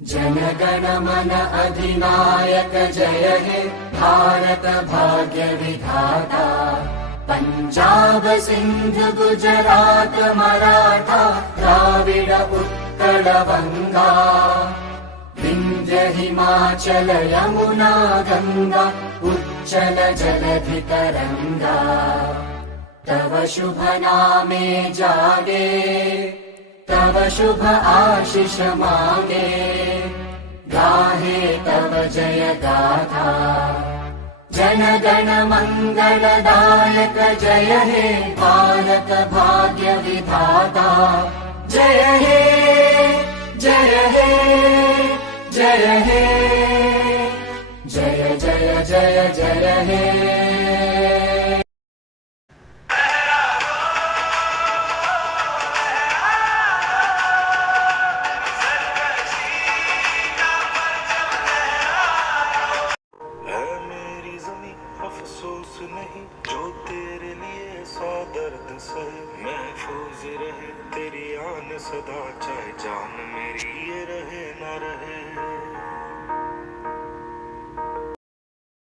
जनगण मन अधिनायक जय हे भारत भाग्य विधाता। पंजाब सिंध गुजरात मराठा द्राविड उत्कल बंगा। विंध्य हिमाचल यमुना गंगा उच्चल जलधि तरंगा। तव शुभ नामे जागे तव शुभ आशीष मांगे। गाहे तव जय गाथा जनगण मंगलदायक जय हे भारत भाग्य विधाता। जय हे जय हे जय हे जय जय जय जय हे। अफसोस नहीं जो तेरे लिए सौ दर्द सहे। महफूज रहे तेरी आन सदा चाहे जान मेरी ये रहे न रहे।